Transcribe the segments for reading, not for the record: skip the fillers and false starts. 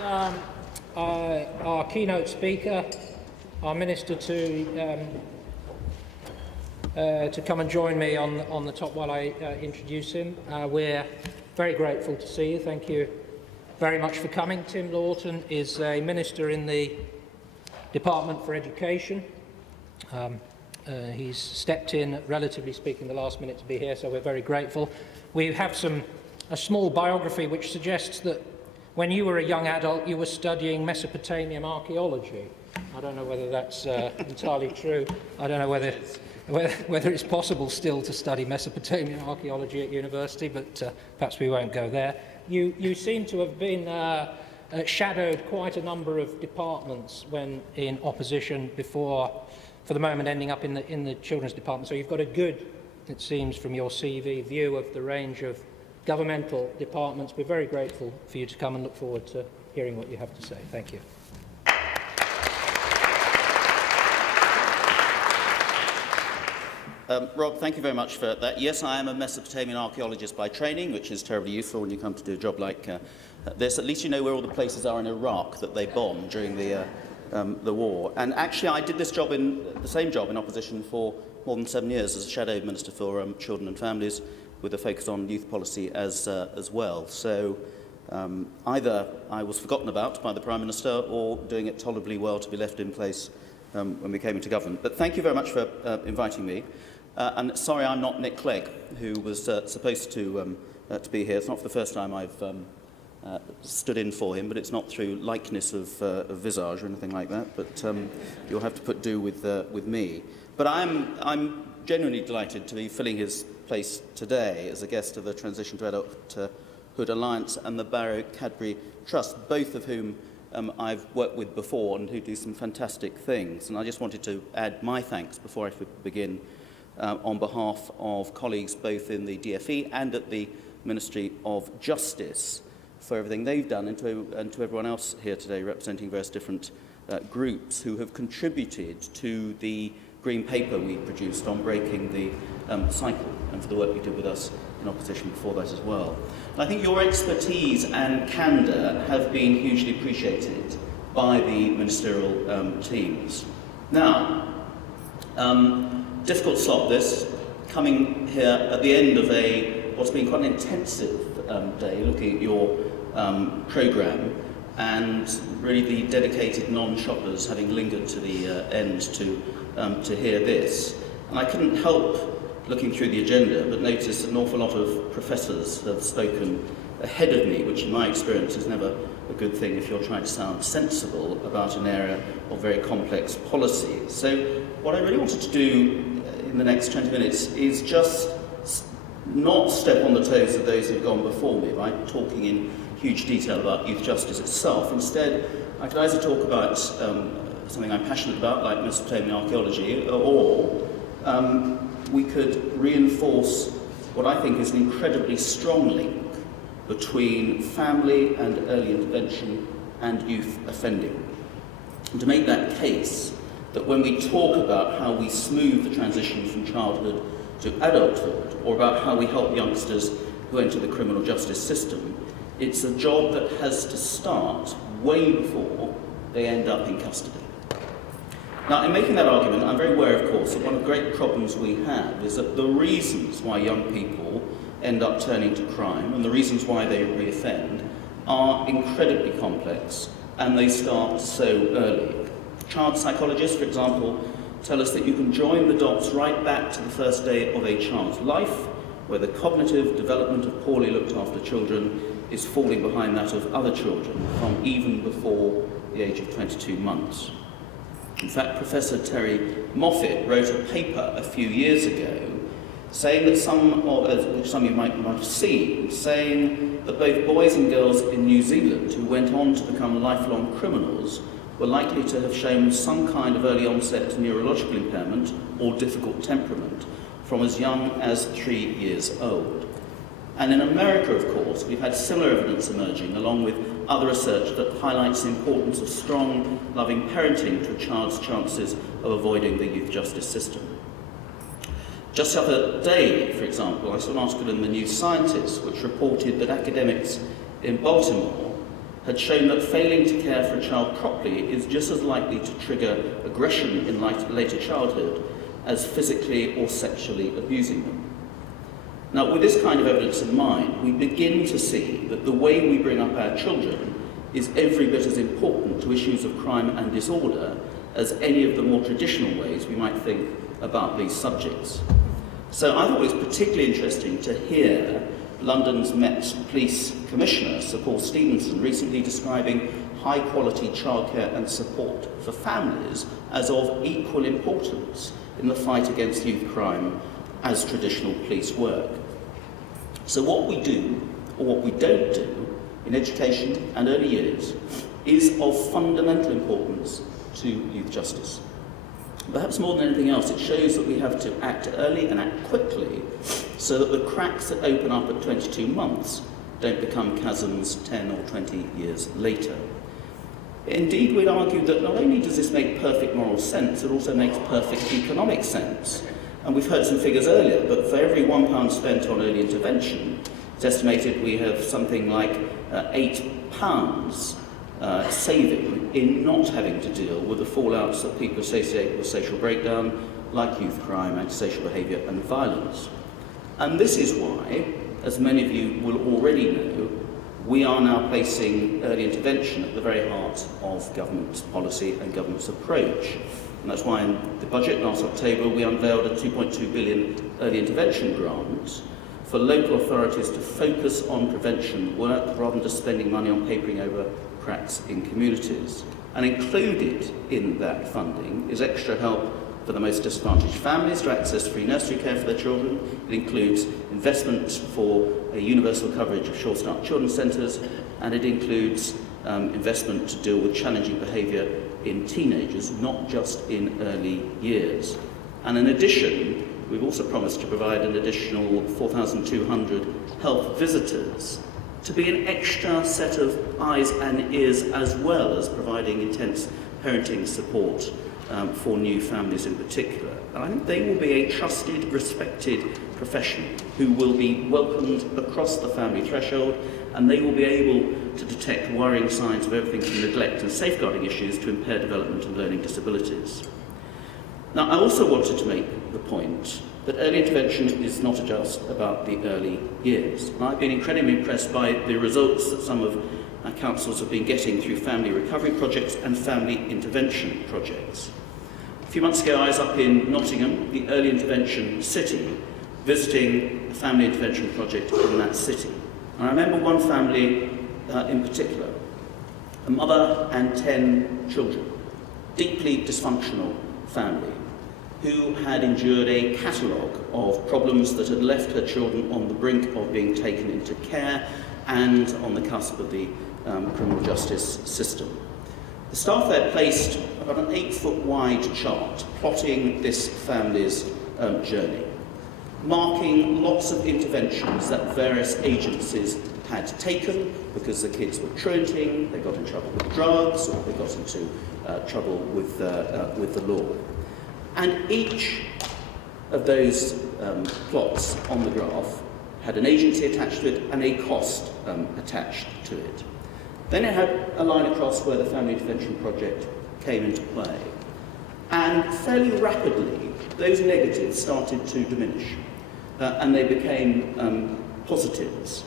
our keynote speaker, our minister, to come and join me on the top while I introduce him. We're very grateful to see you. Thank you very much for coming. Tim Loughton is a minister in the Department for Education. He's stepped in, relatively speaking, the last minute to be here, so we're very grateful. We have a small biography which suggests that when you were a young adult, you were studying Mesopotamian archaeology. I don't know whether that's entirely true. I don't know whether it's possible still to study Mesopotamian archaeology at university, but perhaps we won't go there. You seem to have been shadowed quite a number of departments when in opposition before, for the moment, ending up in the children's department. So you've got a good, it seems from your CV, view of the range of governmental departments. We're very grateful for you to come and look forward to hearing what you have to say. Thank you. Rob, thank you very much for that. Yes, I am a Mesopotamian archaeologist by training, which is terribly useful when you come to do a job like this. At least you know where all the places are in Iraq that they bombed during the war. And actually, I did this job the same job in opposition for more than 7 years as a shadow minister for children and families, with a focus on youth policy as well. So either I was forgotten about by the Prime Minister or doing it tolerably well to be left in place when we came into government. But thank you very much for inviting me. And sorry I'm not Nick Clegg, who was supposed to be here. It's not for the first time I've stood in for him, but it's not through likeness of visage or anything like that. But you'll have to do with me. But I'm genuinely delighted to be filling his place today as a guest of the Transition to Adulthood Alliance and the Barrow Cadbury Trust, both of whom I've worked with before and who do some fantastic things. And I just wanted to add my thanks before I begin on behalf of colleagues both in the DFE and at the Ministry of Justice for everything they've done, and to everyone else here today representing various different groups who have contributed to the green paper we produced on breaking the cycle, and for the work you did with us in opposition before that as well. And I think your expertise and candour have been hugely appreciated by the ministerial teams. Now, difficult slot this, coming here at the end of what's been quite an intensive day, looking at your programme, and really the dedicated non-shoppers having lingered to the end to hear this. And I couldn't help looking through the agenda, but notice an awful lot of professors have spoken ahead of me, which in my experience is never a good thing if you're trying to sound sensible about an area of very complex policy. So what I really wanted to do in the next 20 minutes is just not step on the toes of those who've gone before me by talking in huge detail about youth justice itself. Instead, I could either talk about something I'm passionate about, like Mesopotamian archaeology, or we could reinforce what I think is an incredibly strong link between family and early intervention and youth offending. And to make that case, that when we talk about how we smooth the transition from childhood to adulthood, or about how we help youngsters who enter the criminal justice system, it's a job that has to start way before they end up in custody. Now, in making that argument, I'm very aware, of course, that one of the great problems we have is that the reasons why young people end up turning to crime and the reasons why they reoffend are incredibly complex, and they start so early. Child psychologists, for example, tell us that you can join the dots right back to the first day of a child's life, where the cognitive development of poorly looked after children is falling behind that of other children from even before the age of 22 months. In fact, Professor Terry Moffat wrote a paper a few years ago saying that which some of you might have seen, saying that both boys and girls in New Zealand who went on to become lifelong criminals were likely to have shown some kind of early onset neurological impairment or difficult temperament from as young as 3 years old. And in America, of course, we've had similar evidence emerging, along with other research that highlights the importance of strong, loving parenting to a child's chances of avoiding the youth justice system. Just the other day, for example, I saw an article in the New Scientist which reported that academics in Baltimore had shown that failing to care for a child properly is just as likely to trigger aggression in later childhood as physically or sexually abusing them. Now, with this kind of evidence in mind, we begin to see that the way we bring up our children is every bit as important to issues of crime and disorder as any of the more traditional ways we might think about these subjects. So I thought it was particularly interesting to hear London's Met Police Commissioner, Sir Paul Stevenson, recently describing high-quality childcare and support for families as of equal importance in the fight against youth crime as traditional police work. So what we do, or what we don't do, in education and early years is of fundamental importance to youth justice. Perhaps more than anything else, it shows that we have to act early and act quickly so that the cracks that open up at 22 months don't become chasms 10 or 20 years later. Indeed, we'd argue that not only does this make perfect moral sense, it also makes perfect economic sense. And we've heard some figures earlier, but for every £1 spent on early intervention, it's estimated we have something like £8 saving in not having to deal with the fallouts that people associate with social breakdown, like youth crime, antisocial behaviour and violence. And this is why, as many of you will already know, we are now placing early intervention at the very heart of government policy and government's approach. And that's why in the budget last October we unveiled a £2.2 billion early intervention grant for local authorities to focus on prevention work rather than just spending money on papering over cracks in communities. And included in that funding is extra help for the most disadvantaged families to access free nursery care for their children. It includes investment for a universal coverage of Sure Start children's centres, and it includes investment to deal with challenging behaviour in teenagers, not just in early years. And in addition, we've also promised to provide an additional 4,200 health visitors to be an extra set of eyes and ears, as well as providing intense parenting support for new families in particular. And I think they will be a trusted, respected profession who will be welcomed across the family threshold, and they will be able to detect worrying signs of everything from neglect and safeguarding issues to impaired development and learning disabilities. Now, I also wanted to make the point that early intervention is not just about the early years. And I've been incredibly impressed by the results that some of our councils have been getting through family recovery projects and family intervention projects. A few months ago, I was up in Nottingham, the early intervention city, visiting a family intervention project in that city. And I remember one family in particular, a mother and 10 children, deeply dysfunctional family, who had endured a catalogue of problems that had left her children on the brink of being taken into care and on the cusp of the criminal justice system. The staff there placed about an 8-foot wide chart plotting this family's journey, marking lots of interventions that various agencies had taken because the kids were truanting, they got in trouble with drugs, or they got into trouble with the law. And each of those plots on the graph had an agency attached to it and a cost attached to it. Then it had a line across where the family intervention project came into play. And fairly rapidly, those negatives started to diminish, and they became positives.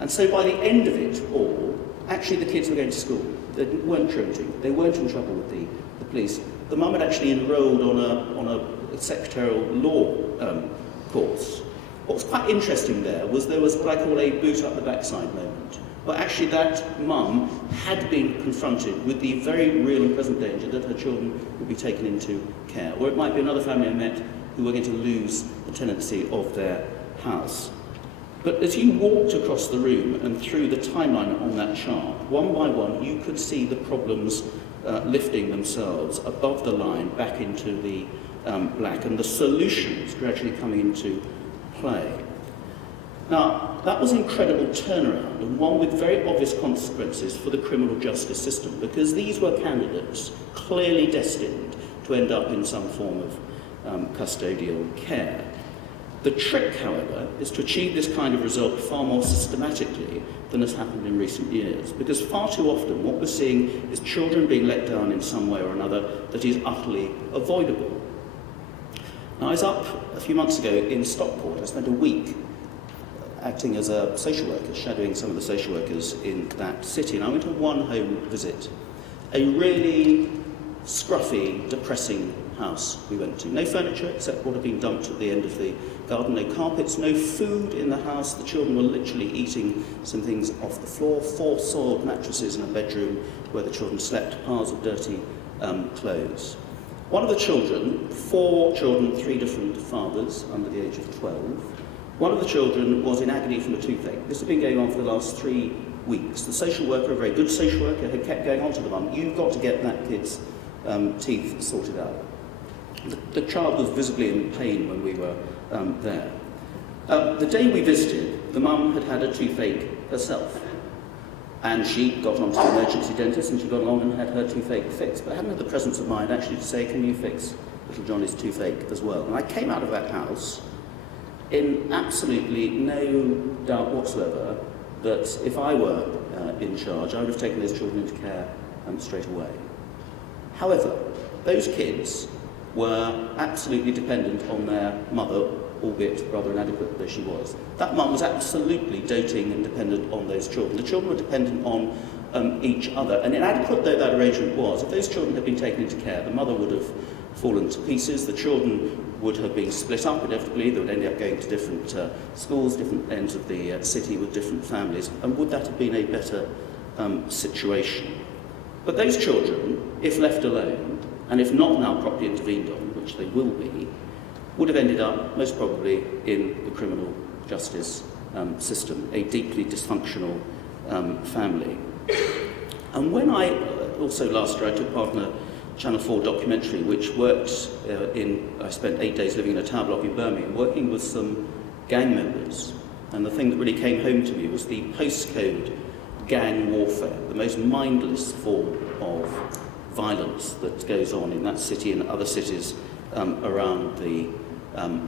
And so by the end of it all, actually the kids were going to school. They weren't truanting, they weren't in trouble with the police. The mum had actually enrolled on a secretarial law course. What was quite interesting there was what I call a boot up the backside moment. Well, actually that mum had been confronted with the very real and present danger that her children would be taken into care. Or it might be another family I met who were going to lose the tenancy of their house. But as you walked across the room and through the timeline on that chart, one by one you could see the problems lifting themselves above the line back into the black, and the solutions gradually coming into play. Now, that was an incredible turnaround, and one with very obvious consequences for the criminal justice system, because these were candidates clearly destined to end up in some form of custodial care. The trick, however, is to achieve this kind of result far more systematically than has happened in recent years, because far too often what we're seeing is children being let down in some way or another that is utterly avoidable. Now, I was up a few months ago in Stockport. I spent a week acting as a social worker, shadowing some of the social workers in that city, and I went on one home visit. A really scruffy, depressing house we went to. No furniture except what had been dumped at the end of the garden, no carpets, no food in the house. The children were literally eating some things off the floor, 4 soiled mattresses in a bedroom where the children slept, piles of dirty clothes. One of the children, 4 children, 3 different fathers under the age of 12, one of the children was in agony from a toothache. This had been going on for the last 3 weeks. The social worker, a very good social worker, had kept going on to the mum, "You've got to get that kid's teeth sorted out." The child was visibly in pain when we were there. The day we visited, the mum had had a toothache herself. And she got onto the emergency dentist and she got along and had her toothache fixed, but hadn't had the presence of mind actually to say, "Can you fix little Johnny's toothache as well?" And I came out of that house in absolutely no doubt whatsoever that if I were in charge, I would have taken those children into care straight away. However, those kids were absolutely dependent on their mother, albeit rather inadequate though she was. That mum was absolutely doting and dependent on those children. The children were dependent on each other, and inadequate though that arrangement was, if those children had been taken into care, the mother would have fallen to pieces, the children would have been split up inevitably, they would end up going to different schools, different ends of the city with different families, and would that have been a better situation? But those children, if left alone, and if not now properly intervened on, which they will be, would have ended up most probably in the criminal justice system, a deeply dysfunctional family. And when I, also last year, I took part in a Channel 4 documentary which worked I spent 8 days living in a tower block in Birmingham, working with some gang members. And the thing that really came home to me was the postcode gang warfare, the most mindless form of violence that goes on in that city and other cities around the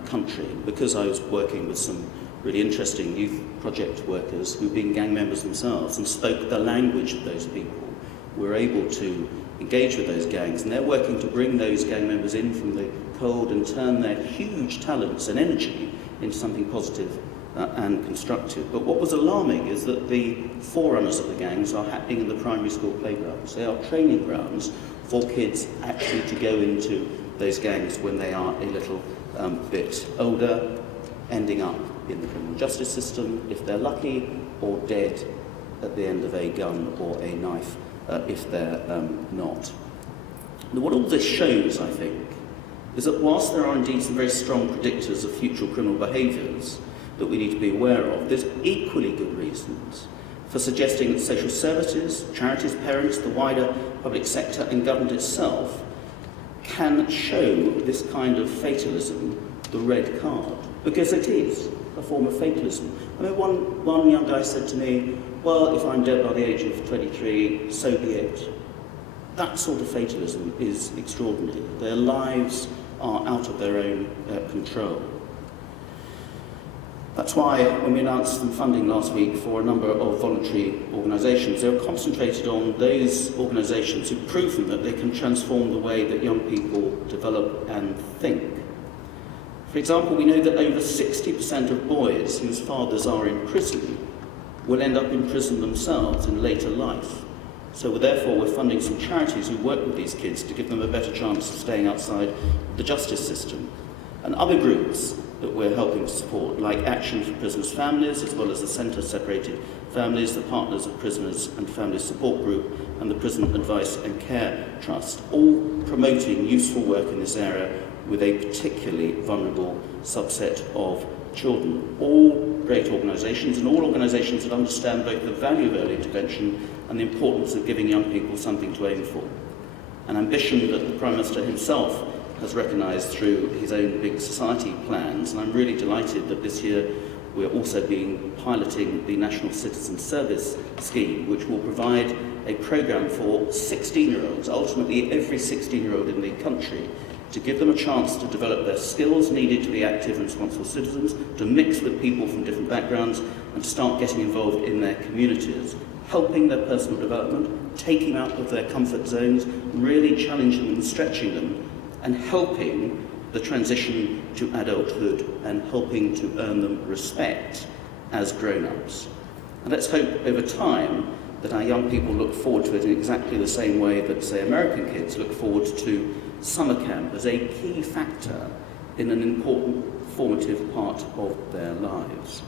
country. Because I was working with some really interesting youth project workers who've been gang members themselves and spoke the language of those people, we were able to engage with those gangs, and they're working to bring those gang members in from the cold and turn their huge talents and energy into something positive and constructive. But what was alarming is that the forerunners of the gangs are happening in the primary school playgrounds. They are training grounds for kids actually to go into those gangs when they are a little bit older, ending up in the criminal justice system, if they're lucky, or dead at the end of a gun or a knife if they're not. Now, what all this shows, I think, is that whilst there are indeed some very strong predictors of future criminal behaviours that we need to be aware of, there's equally good reasons for suggesting that social services, charities, parents, the wider public sector and government itself can show this kind of fatalism the red card, because it is a form of fatalism. I mean, one young guy said to me, "Well, if I'm dead by the age of 23, so be it." That sort of fatalism is extraordinary. Their lives are out of their own control. That's why when we announced some funding last week for a number of voluntary organisations, they were concentrated on those organisations who've proven that they can transform the way that young people develop and think. For example, we know that over 60% of boys whose fathers are in prison will end up in prison themselves in later life. So therefore we're funding some charities who work with these kids to give them a better chance of staying outside the justice system. And other groups that we're helping to support, like Action for Prisoners' Families, as well as the Centre Separated Families, the Partners of Prisoners and Families Support Group, and the Prison Advice and Care Trust, all promoting useful work in this area with a particularly vulnerable subset of children. All great organisations, and all organisations that understand both the value of early intervention and the importance of giving young people something to aim for. An ambition that the Prime Minister himself has recognised through his own big society plans, and I'm really delighted that this year we're also piloting the National Citizen Service Scheme, which will provide a programme for 16-year-olds, ultimately every 16-year-old in the country, to give them a chance to develop their skills needed to be active and responsible citizens, to mix with people from different backgrounds, and to start getting involved in their communities, helping their personal development, taking out of their comfort zones, really challenging them and stretching them, and helping the transition to adulthood and helping to earn them respect as grown-ups. And let's hope over time that our young people look forward to it in exactly the same way that, say, American kids look forward to summer camp as a key factor in an important formative part of their lives.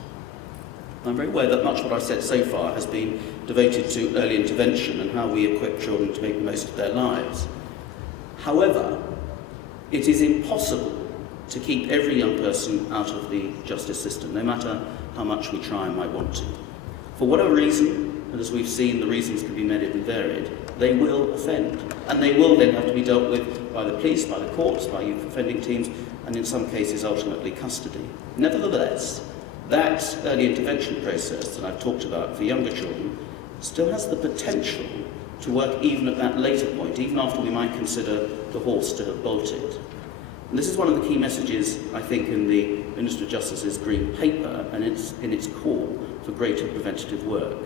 I'm very aware that much of what I've said so far has been devoted to early intervention and how we equip children to make the most of their lives. However, it is impossible to keep every young person out of the justice system, no matter how much we try and might want to. For whatever reason, and as we've seen, the reasons can be many and varied, they will offend. And they will then have to be dealt with by the police, by the courts, by youth offending teams, and in some cases, ultimately, custody. Nevertheless, that early intervention process that I've talked about for younger children still has the potential to work even at that later point, even after we might consider the horse to have bolted. And this is one of the key messages, I think, in the Minister of Justice's Green Paper and in its call for greater preventative work.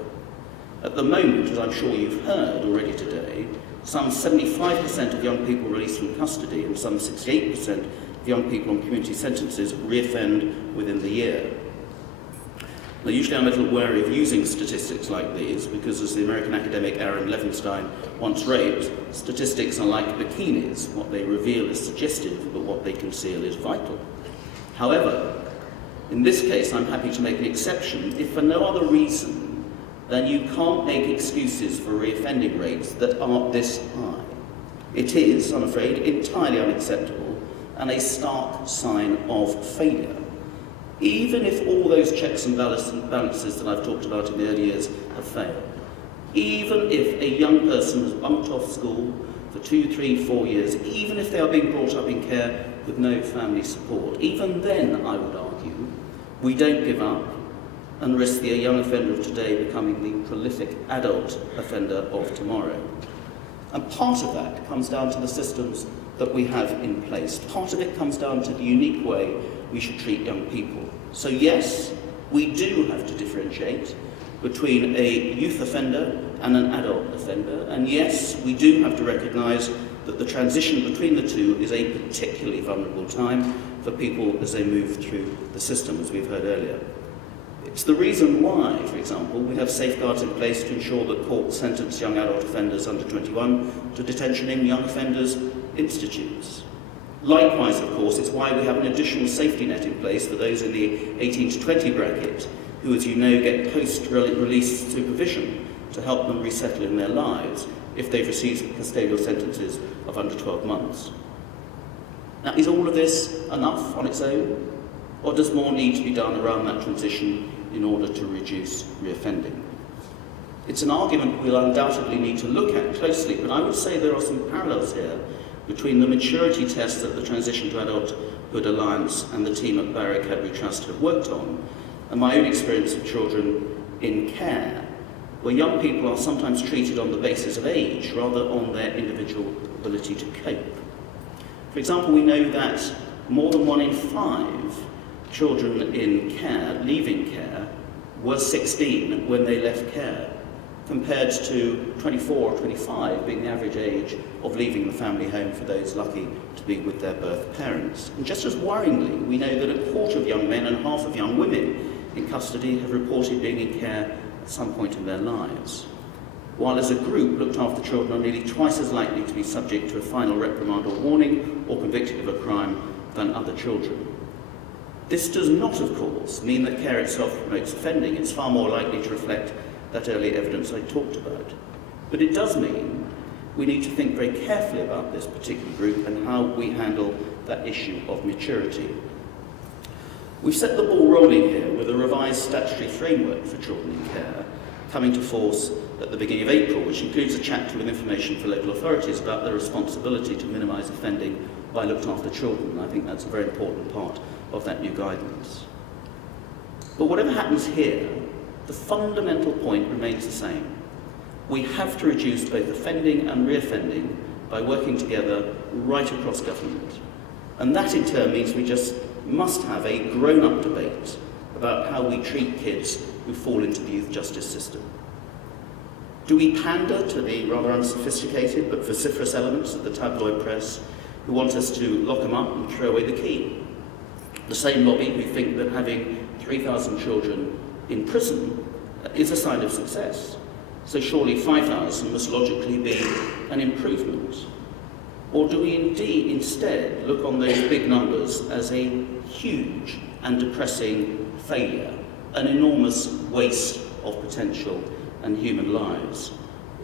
At the moment, as I'm sure you've heard already today, some 75% of young people released from custody and some 68% of young people on community sentences reoffend within the year. Now, usually I'm a little wary of using statistics like these because, as the American academic Aaron Levenstein once wrote, statistics are like bikinis. What they reveal is suggestive, but what they conceal is vital. However, in this case, I'm happy to make an exception, if for no other reason than you can't make excuses for reoffending rates that are this high. It is, I'm afraid, entirely unacceptable and a stark sign of failure. Even if all those checks and balances that I've talked about in the early years have failed, even if a young person has bunked off school for 2, 3, 4 years, even if they are being brought up in care with no family support, even then, I would argue, we don't give up and risk the young offender of today becoming the prolific adult offender of tomorrow. And part of that comes down to the systems that we have in place. Part of it comes down to the unique way we should treat young people. So yes, we do have to differentiate between a youth offender and an adult offender. And yes, we do have to recognise that the transition between the two is a particularly vulnerable time for people as they move through the system, as we've heard earlier. It's the reason why, for example, we have safeguards in place to ensure that courts sentence young adult offenders under 21 to detention in young offenders institutes. Likewise, of course, it's why we have an additional safety net in place for those in the 18 to 20 bracket who, as you know, get post-release supervision to help them resettle in their lives if they've received custodial sentences of under 12 months. Now, is all of this enough on its own? Or does more need to be done around that transition in order to reduce reoffending? It's an argument we'll undoubtedly need to look at closely, but I would say there are some parallels here between the maturity test that the Transition to Adulthood Alliance and the team at Barrow Cadbury Trust have worked on, and my own experience of children in care, where young people are sometimes treated on the basis of age rather on their individual ability to cope. For example, we know that more than 1 in 5 children in care, leaving care, were 16 when they left care, compared to 24 or 25 being the average age of leaving the family home for those lucky to be with their birth parents. And just as worryingly, we know that a quarter of young men and half of young women in custody have reported being in care at some point in their lives, while as a group looked after children are nearly twice as likely to be subject to a final reprimand or warning or convicted of a crime than other children. This does not, of course, mean that care itself promotes offending. It's far more likely to reflect that early evidence I talked about. But it does mean we need to think very carefully about this particular group and how we handle that issue of maturity. We've set the ball rolling here with a revised statutory framework for children in care coming to force at the beginning of April, which includes a chapter with information for local authorities about their responsibility to minimise offending by looked after children. I think that's a very important part of that new guidance. But whatever happens here, the fundamental point remains the same. We have to reduce both offending and reoffending by working together right across government. And that in turn means we just must have a grown-up debate about how we treat kids who fall into the youth justice system. Do we pander to the rather unsophisticated but vociferous elements of the tabloid press who want us to lock them up and throw away the key? The same lobby who think that having 3,000 children in prison is a sign of success. So surely 5,000 must logically be an improvement. Or do we instead look on those big numbers as a huge and depressing failure, an enormous waste of potential and human lives?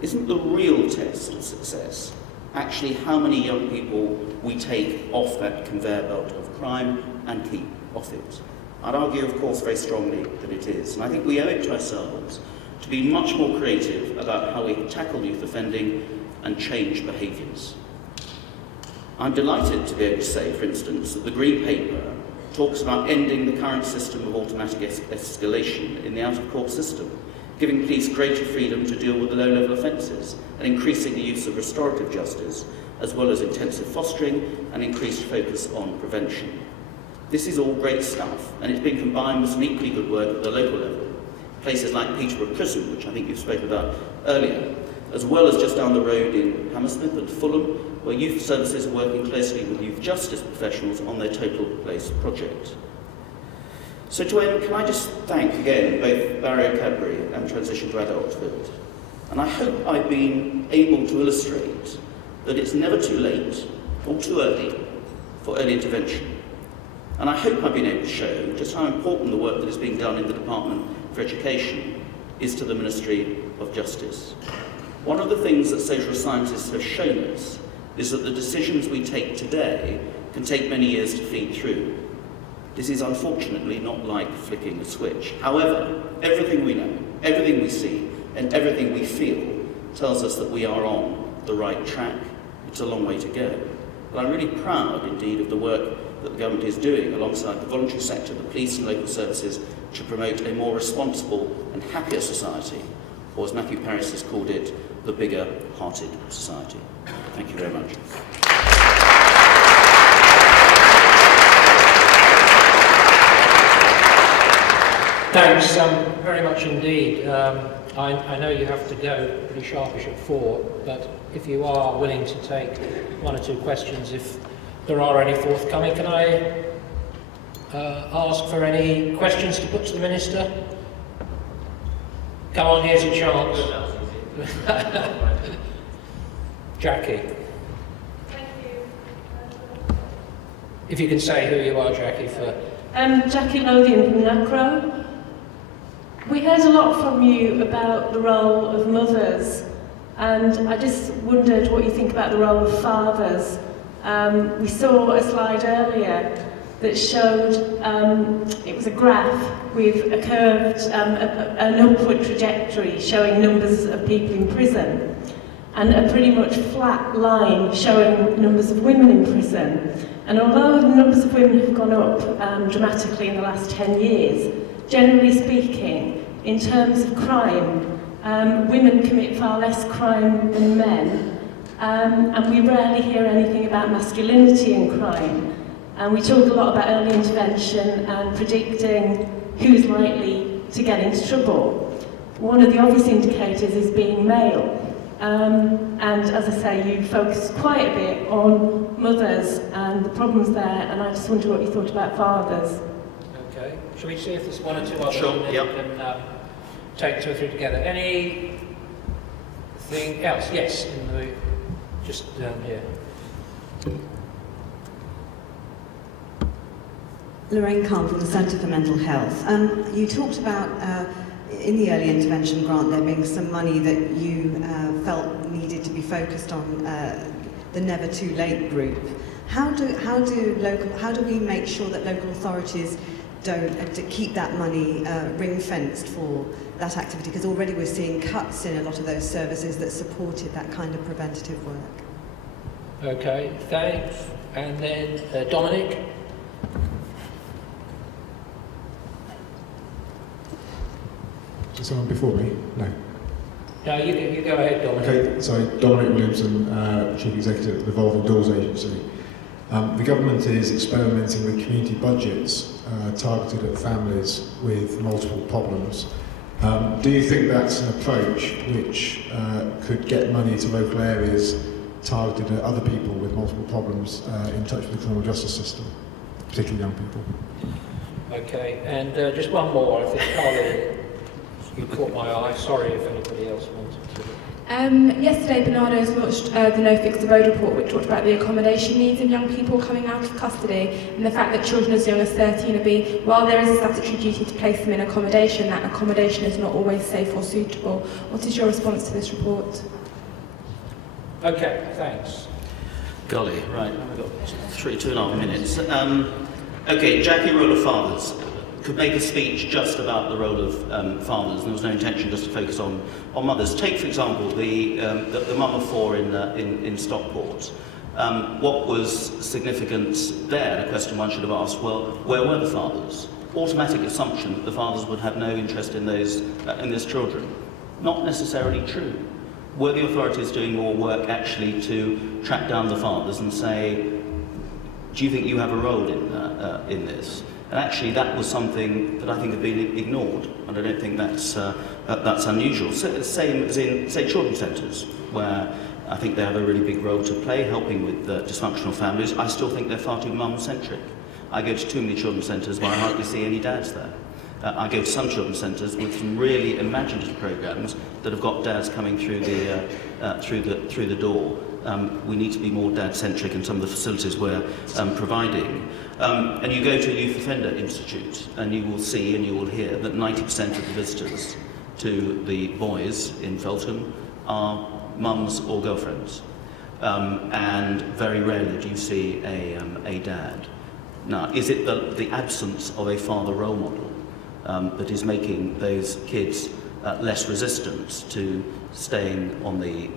Isn't the real test of success actually how many young people we take off that conveyor belt of crime and keep off it? I'd argue, of course, very strongly that it is. And I think we owe it to ourselves to be much more creative about how we tackle youth offending and change behaviours. I'm delighted to be able to say, for instance, that the Green Paper talks about ending the current system of automatic escalation in the out-of-court system, giving police greater freedom to deal with the low-level offences and increasing the use of restorative justice, as well as intensive fostering and increased focus on prevention. This is all great stuff, and it's been combined with some equally good work at the local level. Places like Peterborough Prison, which I think you've spoken about earlier, as well as just down the road in Hammersmith and Fulham, where youth services are working closely with youth justice professionals on their Total Place project. So to end, can I just thank again both Barry Cadbury and Transition to Adulthood. And I hope I've been able to illustrate that it's never too late or too early for early intervention. And I hope I've been able to show just how important the work that is being done in the Department for Education is to the Ministry of Justice. One of the things that social scientists have shown us is that the decisions we take today can take many years to feed through. This is unfortunately not like flicking a switch. However, everything we know, everything we see, and everything we feel tells us that we are on the right track. It's a long way to go. But I'm really proud indeed of the work that the government is doing alongside the voluntary sector, the police and local services to promote a more responsible and happier society, or as Matthew Paris has called it, the bigger-hearted society. Thank you very much. Thanks very much indeed. I know you have to go pretty sharpish at 4, but if you are willing to take 1 or 2 questions, if there are any forthcoming, can I ask for any questions to put to the Minister? Come on, here's your chance. Jackie. Thank you. If you can say who you are, Jackie, for... Jackie Lothian from NACRO. We heard a lot from you about the role of mothers, and I just wondered what you think about the role of fathers. We saw a slide earlier that showed, it was a graph with a curved, an upward trajectory showing numbers of people in prison, and a pretty much flat line showing numbers of women in prison. And although the numbers of women have gone up dramatically in the last 10 years, generally speaking, in terms of crime, women commit far less crime than men, and we rarely hear anything about masculinity in crime. And we talk a lot about early intervention and predicting who's likely to get into trouble. One of the obvious indicators is being male. And as I say, you focus quite a bit on mothers and the problems there, and I just wonder what you thought about fathers. Okay. Shall we see if there's 1 or 2 others Sure, and then yep. we can take 2 or 3 together. Anything else? Yes, just down here. Lorraine Kahn from the Centre for Mental Health. You talked about, in the early intervention grant, there being some money that you felt needed to be focused on the Never Too Late group. How do we make sure that local authorities don't keep that money ring-fenced for that activity? Because already we're seeing cuts in a lot of those services that supported that kind of preventative work. Okay, thanks. And then Dominic. Is someone before me? No. No, you go ahead, Dominic. Okay, sorry, Dominic Williamson, Chief Executive at the Revolving Doors Agency. The government is experimenting with community budgets targeted at families with multiple problems. Do you think that's an approach which could get money to local areas targeted at other people with multiple problems in touch with the criminal justice system, particularly young people? Okay, and just one more. I think, Carly, you caught my eye. Sorry if anybody else wanted to. Yesterday, Bernardo's launched the No Fix the Road report, which talked about the accommodation needs of young people coming out of custody, and the fact that children as young as 13 are being, while there is a statutory duty to place them in accommodation, that accommodation is not always safe or suitable. What is your response to this report? Okay, thanks. Golly, right, we've got 2.5 minutes. Okay, Jackie, role of fathers. Could make a speech just about the role of fathers, and there was no intention just to focus on mothers. Take, for example, the mum of four in Stockport. What was significant there, and a question one should have asked, well, where were the fathers? Automatic assumption that the fathers would have no interest in those children. Not necessarily true. Were the authorities doing more work actually to track down the fathers and say, do you think you have a role in this? And actually, that was something that I think had been ignored, and I don't think that's unusual. So, same as in, say, children's centres, where I think they have a really big role to play, helping with dysfunctional families. I still think they're far too mum-centric. I go to too many children's centres where I hardly see any dads there. I go to some children's centres with some really imaginative programmes that have got dads coming through the door. We need to be more dad-centric in some of the facilities we're providing. And you go to a youth offender institute and you will see and you will hear that 90% of the visitors to the boys in Feltham are mums or girlfriends. And very rarely do you see a dad. Now, is it the absence of a father role model that is making those kids less resistant to staying on the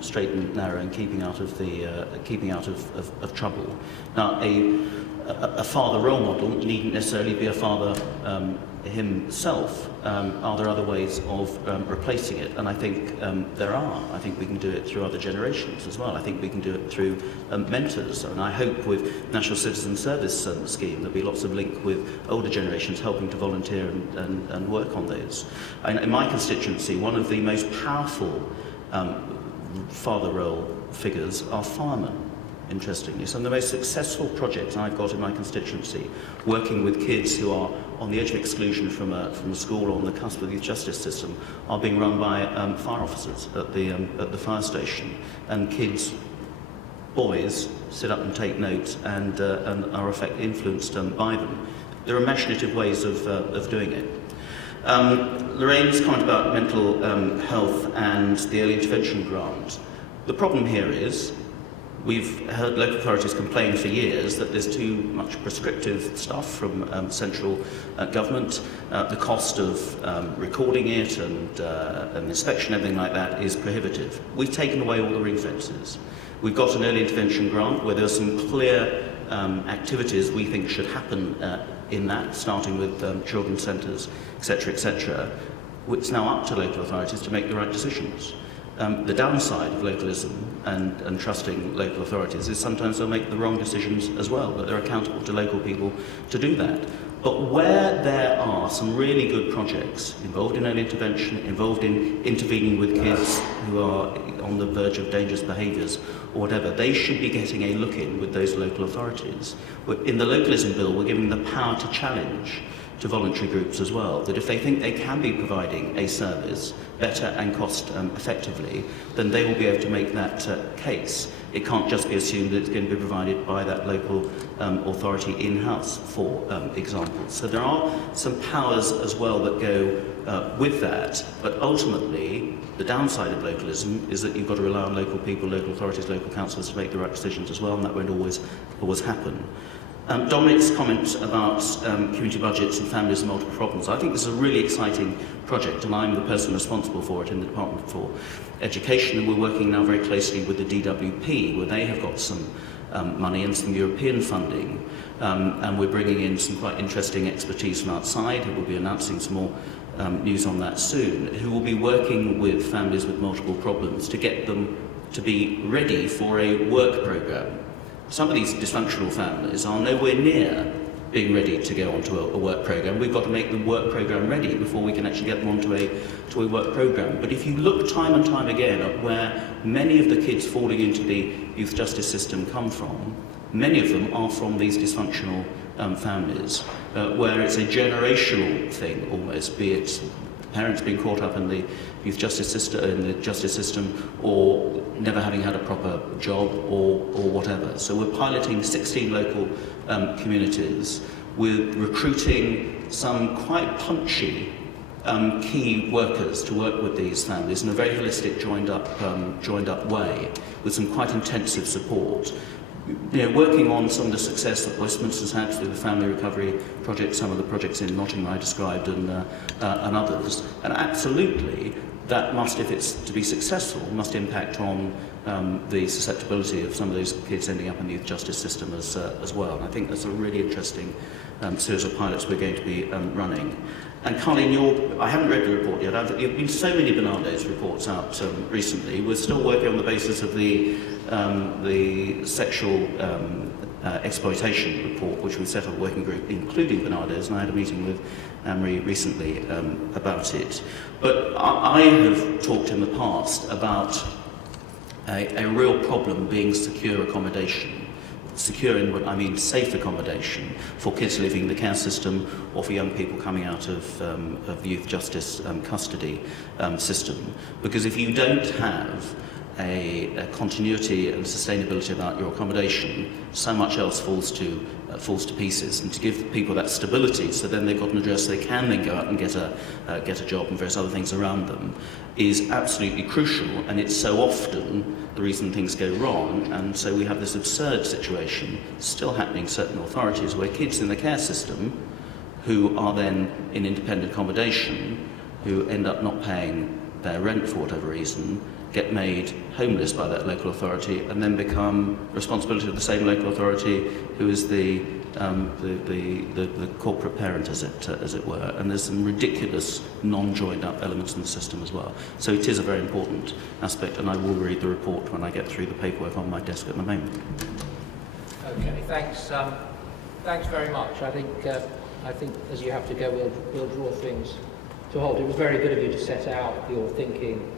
straight and narrow and keeping out of trouble? Now, a father role model needn't necessarily be a father himself. Are there other ways of replacing it? And I think there are. I think we can do it through other generations as well. I think we can do it through mentors. And I hope with National Citizen Service Scheme there'll be lots of link with older generations helping to volunteer and work on those. In my constituency, one of the most powerful father role figures are firemen. Interestingly, some of the most successful projects I've got in my constituency, working with kids who are on the edge of exclusion from a school or on the cusp of the youth justice system, are being run by fire officers at the fire station. And kids, boys, sit up and take note and are influenced by them. There are imaginative ways of doing it. Lorraine's comment about mental health and the early intervention grant. The problem here is we've heard local authorities complain for years that there's too much prescriptive stuff from central government. The cost of recording it and inspection, everything like that, is prohibitive. We've taken away all the ring fences. We've got an early intervention grant where there's some clear activities we think should happen in that, starting with children's centres, etc., etc. It's now up to local authorities to make the right decisions. The downside of localism and trusting local authorities is sometimes they'll make the wrong decisions as well, but they're accountable to local people to do that. But where there are some really good projects involved in early intervention, involved in intervening with kids who are on the verge of dangerous behaviours or whatever, they should be getting a look in with those local authorities. In the localism bill, we're giving the power to challenge to voluntary groups as well, that if they think they can be providing a service better and cost effectively, then they will be able to make that case. It can't just be assumed that it's going to be provided by that local authority in-house, for example. So there are some powers as well that go with that, but ultimately the downside of localism is that you've got to rely on local people, local authorities, local councillors to make the right decisions as well, and that won't always happen. Dominic's comment about community budgets and families and multiple problems. I think this is a really exciting project, and I'm the person responsible for it in the Department for Education, and we're working now very closely with the DWP, where they have got some money and some European funding, and we're bringing in some quite interesting expertise from outside, who will be announcing some more news on that soon, who will be working with families with multiple problems to get them to be ready for a work programme. some of these dysfunctional families are nowhere near being ready to go onto a work programme. We've got to make the work programme ready before we can actually get them onto a work programme. But if you look time and time again at where many of the kids falling into the youth justice system come from, many of them are from these dysfunctional families, where it's a generational thing almost, be it parents being caught up in the youth justice system, or never having had a proper job, or whatever. So we're piloting 16 local communities. We're recruiting some quite punchy key workers to work with these families in a very holistic, joined up way, with some quite intensive support. Working on some of the success that Westminster's had through the Family Recovery Project, some of the projects in Nottingham I described, and others. And absolutely, that must, if it's to be successful, must impact on the susceptibility of some of those kids ending up in the youth justice system as well. And I think that's a really interesting series of pilots we're going to be running. And Colleen, I haven't read the report yet. There have been so many Bernardo's reports out recently. We're still working on the basis of the sexual exploitation report, which we set up a working group, including Bernardo's, and I had a meeting with Anne-Marie recently about it. But I have talked in the past about a real problem being secure accommodation. Secure in what I mean safe accommodation for kids living in the care system, or for young people coming out of the youth justice custody system. Because if you don't have a continuity and sustainability about your accommodation, so much else falls to pieces. And to give people that stability, so then they've got an address they can then go out and get a job and various other things around them, is absolutely crucial. And it's so often the reason things go wrong. And so we have this absurd situation still happening in certain authorities, where kids in the care system who are then in independent accommodation, who end up not paying their rent for whatever reason, get made homeless by that local authority, and then become responsibility of the same local authority, who is the corporate parent, as it were. And there's some ridiculous non-joined up elements in the system as well. So it is a very important aspect, and I will read the report when I get through the paperwork on my desk at the moment. Okay, thanks. Thanks very much. I think as you have to go, we'll draw things to hold. It was very good of you to set out your thinking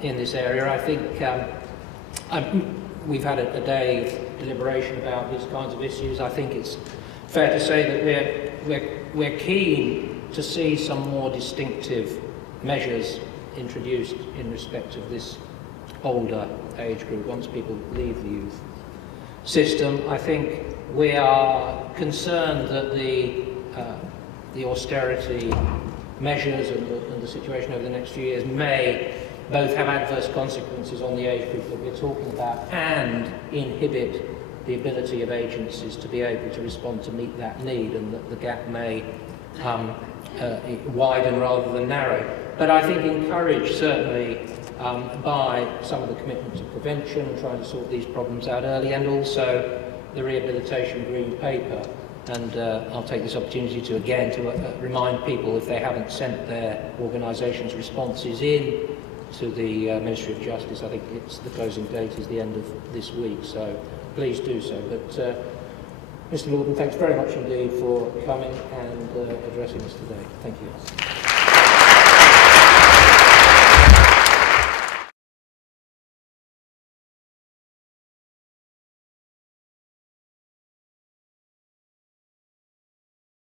in this area. I think we've had a day of deliberation about these kinds of issues. I think it's fair to say that we're keen to see some more distinctive measures introduced in respect of this older age group once people leave the youth system. I think we are concerned that the austerity measures and the situation over the next few years may both have adverse consequences on the age group that we're talking about and inhibit the ability of agencies to be able to respond to meet that need, and that the gap may widen rather than narrow. But I think encouraged certainly by some of the commitment to prevention and trying to sort these problems out early, and also the rehabilitation green paper. And I'll take this opportunity to remind people, if they haven't sent their organisation's responses in to the Ministry of Justice, I think the closing date is the end of this week, so please do so. But Mr. Loughton, thanks very much indeed for coming and addressing us today. Thank you.